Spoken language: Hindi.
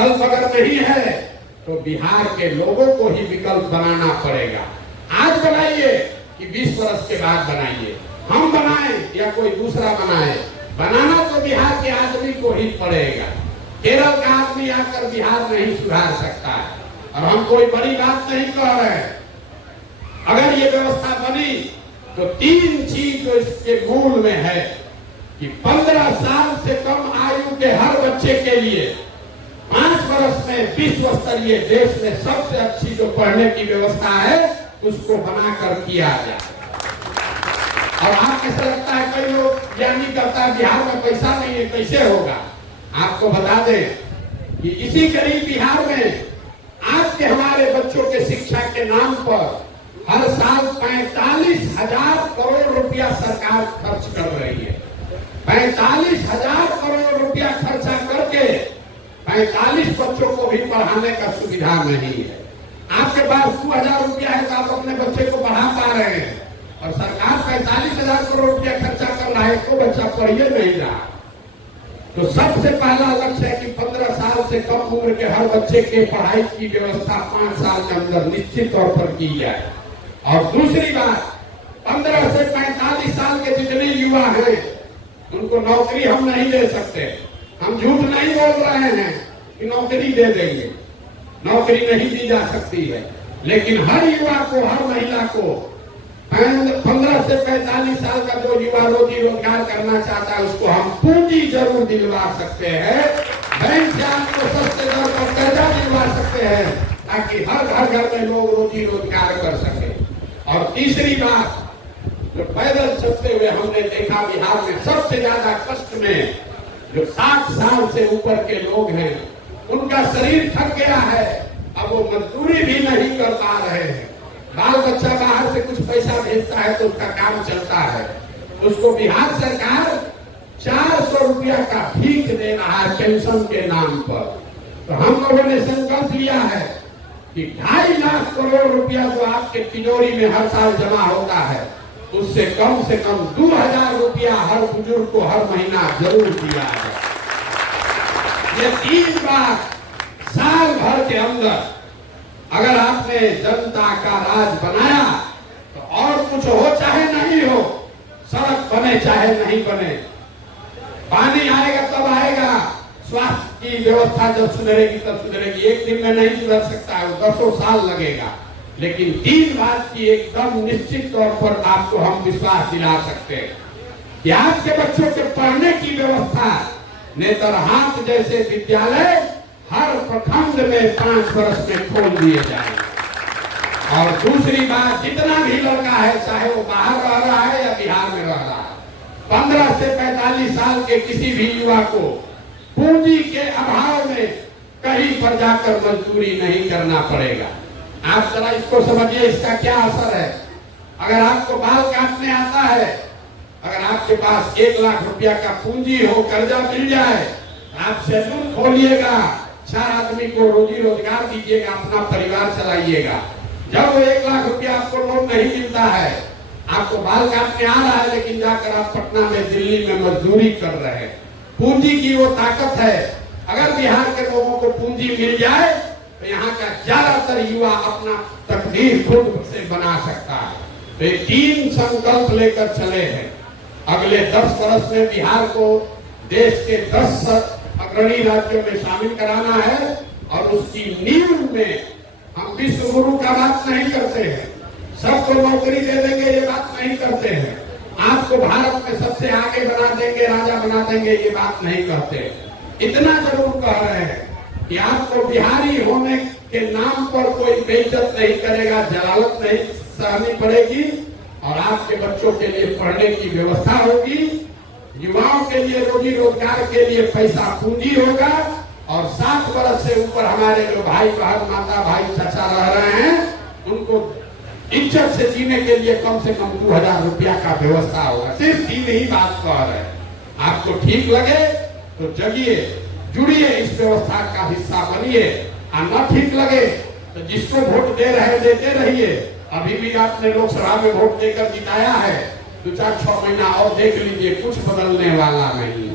विकल्प अगर नहीं है तो बिहार के लोगों को ही विकल्प बनाना पड़ेगा। आज बनाइए कि 20 वर्ष के बाद बनाइए, हम बनाएं या कोई दूसरा बनाए, बनाना तो बिहार के आदमी को ही पड़ेगा। केरल का आदमी आकर बिहार नहीं सुधार सकता है, और हम कोई बड़ी बात नहीं कह रहे हैं। अगर ये व्यवस्था बनी तो 3 चीज जो इसके मूल में है कि 15 साल से कम आयु के हर बच्चे के लिए 5 वर्ष में विश्व स्तरीय देश में सबसे अच्छी जो पढ़ने की व्यवस्था है उसको बनाकर किया जाए। और आप कैसा लगता है, कई लोग ज्ञानी करता है बिहार में पैसा नहीं है, कैसे होगा? आपको बता दें कि इसी करीब बिहार में आज के हमारे बच्चों के शिक्षा के नाम पर हर साल 45,000 करोड़ रुपया सरकार खर्च कर रही है। 45,000 करोड़ रुपया खर्चा करके 45 बच्चों को भी पढ़ाने का सुविधा नहीं है। आपके पास 2,000 रुपया है तो आप अपने बच्चे को पढ़ा पा रहे हैं, और सरकार 45,000 करोड़ रुपया खर्चा कर रहा है तो बच्चा पढ़िए नहीं रहा। तो सबसे पहला लक्ष्य है कि 15 साल से कम उम्र के हर बच्चे के पढ़ाई की व्यवस्था 5 साल के अंदर निश्चित तौर पर की जाए। और दूसरी बात, 15 से 45 साल के जितने युवा हैं उनको नौकरी हम नहीं दे सकते। हम झूठ नहीं बोल रहे हैं कि नौकरी दे देंगे, नौकरी नहीं दी जा सकती है, लेकिन हर युवा को, हर महिला को 15 से 45 साल का जो युवा रोजी रोजगार करना चाहता है उसको हम पूंजी जरूर दिलवा सकते हैं। बैंक से आपको सस्ते दर पर कर्जा दिलवा सकते हैं ताकि हर घर में लोग रोजी रोजगार कर सके। और तीसरी बात, जो पैदल चलते हुए हमने देखा बिहार में सबसे ज्यादा कष्ट में जो 60 साल से ऊपर के लोग हैं, उनका शरीर थक गया है, अब वो मजदूरी भी नहीं कर पा रहे हैं। बाल बच्चा बाहर से कुछ पैसा भेजता है तो उसका काम चलता है, उसको बिहार सरकार 400 रुपया का भीख दे रहा है पेंशन के नाम पर। तो हम लोगों ने संकल्प लिया है कि 2.5 लाख करोड़ रुपया जो आपके तिजोरी में हर साल जमा होता है उससे कम 2,000 रुपया हर बुजुर्ग को हर महीना जरूर दिया जाए। ये 3 बात साल भर के अंदर अगर आपने जनता का राज बनाया तो और कुछ हो चाहे नहीं हो, सड़क बने चाहे नहीं बने, पानी आएगा तब आएगा, स्वास्थ्य की व्यवस्था जब सुधरेगी तब सुधरेगी। एक दिन में नहीं सुधर सकता है, 10 साल लगेगा, लेकिन 3 बात की एकदम निश्चित तौर पर आपको हम विश्वास दिला सकते हैं कि आपके बच्चों के पढ़ने की व्यवस्था नेतरहाट जैसे विद्यालय हर प्रखंड में 5 वर्ष में खोल दिए जाएंगे। और दूसरी बात, जितना भी लड़का है चाहे वो बाहर रह रहा है या बिहार में रह रहा है, 15 से 45 साल के किसी भी युवा को पूंजी के अभाव में कहीं पर जाकर मजदूरी नहीं करना पड़ेगा। आप जरा इसको समझिए, इसका क्या असर है। अगर आपको बाल काटने आता है, अगर आपके पास 1 लाख रुपया का पूंजी हो, कर्जा मिल जाए, आप सैलून खोलिएगा, 4 आदमी को रोजी रोजगार दीजिएगा, अपना परिवार चलाइएगा। जब वो 1 लाख रुपया आपको लोन नहीं मिलता है, आपको बाल काटने आ रहा है, लेकिन जाकर आप पटना में, दिल्ली में मजदूरी कर रहे हैं। पूंजी की वो ताकत है। अगर बिहार के लोगों को पूंजी मिल जाए तो यहाँ का ज्यादातर युवा अपना तकदीर खुद से बना सकता है। तो ये 3 संकल्प लेकर चले हैं। अगले 10 वर्ष में बिहार को देश के 10 अग्रणी राज्यों में शामिल कराना है, और उसकी नींव में हम विश्व गुरु का बात नहीं करते हैं, सबको नौकरी दे देंगे ये बात नहीं करते हैं, आपको भारत में सबसे आगे बना देंगे, राजा बना देंगे ये बात नहीं कहते। इतना जरूर कह रहे हैं कि आपको बिहारी होने के नाम पर कोई बेइज्जत नहीं करेगा, जलालत नहीं सहनी पड़ेगी, और आपके बच्चों के लिए पढ़ने की व्यवस्था होगी, युवाओं के लिए रोजी रोजगार के लिए पैसा पूंजी होगा, और 60 वर्ष से ऊपर हमारे जो भाई बहन, माता भाई, चाचा रह रहे हैं, उनको इज्जत से जीने के लिए कम से कम 2,000 रुपया का व्यवस्था होगा। सिर्फ 3 ही बात कह रहे हैं। आपको ठीक लगे तो जगिए, जुड़िए, इस व्यवस्था का हिस्सा बनिए, और न ठीक लगे तो जिसको वोट दे रहे देते रहिए। अभी भी आपने लोकसभा में वोट देकर जिताया है, 2-4-6 महीना और देख लीजिए, कुछ बदलने वाला नहीं।